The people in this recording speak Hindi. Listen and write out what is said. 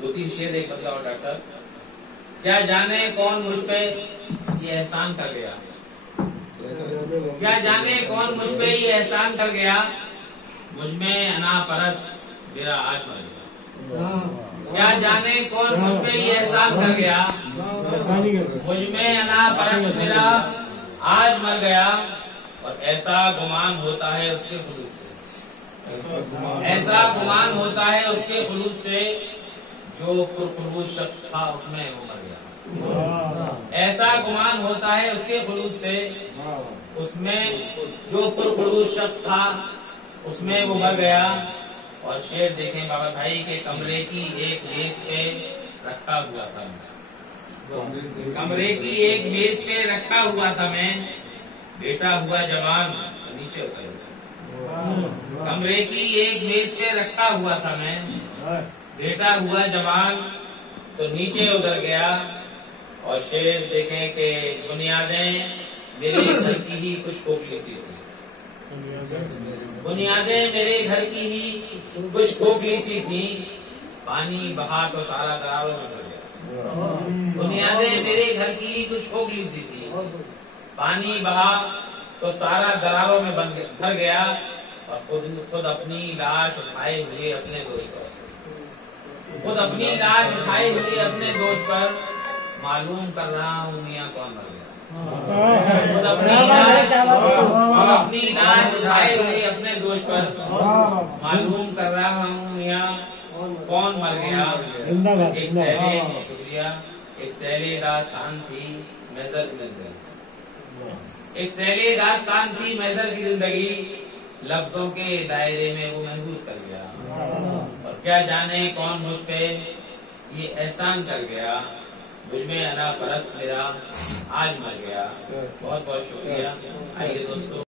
दो तीन शेर एक बताओ डॉक्टर साहब। क्या जाने कौन मुझ पे ये एहसान कर गया, क्या जाने कौन मुझ पे ये एहसान कर गया, मुझ में अनापरस मेरा आज मर गया। क्या जाने कौन मुझ पे ये एहसान कर गया, मुझ में अनापरस मेरा आज मर गया। और ऐसा गुमान होता है उसके खुलूस से, ऐसा गुमान होता है उसके खुलूस से, जो पुरखुरूज शख्स था उसमें वो मर गया। ऐसा गुमान होता है उसके खुलूस से, उसमें जो पुरखुरूज शख्स था उसमें वो मर गया। और शेर देखें बाबा भाई के कमरे की एक मेज पे रखा हुआ था मैं, कमरे की एक मेज पे रखा हुआ था मैं, बेटा हुआ जवान नीचे उतर गया। कमरे की एक मेज पे रखा हुआ था मैं, बेटा हुआ जवान तो नीचे उतर गया। और शेर देखें कि बुनियादें मेरे घर की ही कुछ खोखली सी थी, बुनियादें मेरे घर की ही कुछ खोखली सी थी, पानी बहा तो सारा दरारों में भर गया। बुनियादें मेरे घर की ही कुछ खोखली सी थी, पानी बहा तो सारा दरारों में भर गया। और खुद अपनी लाश उठाए हुए अपने दोस्त पर, खुद अपनी लाश उठाए हुए अपने दोस्त पर मालूम कर रहा हूँ मियाँ कौन मर गया। खुद अपनी लाश उठाए हुए अपने दोस्त पर मालूम कर रहा हूँ मियाँ कौन मर गया। एक सैले शुक्रिया, एक सैले दास्तान थी महज़र की जिंदगी, एक सैले दास्तान थी महज़र की जिंदगी, लफ्जों के दायरे में वो महसूस कर गया। और क्या जाने कौन मुझ पे ये एहसान कर गया, मुझ में अनापरस मेरा आज मर गया। बहुत बहुत शुक्रिया। आइए दोस्तों।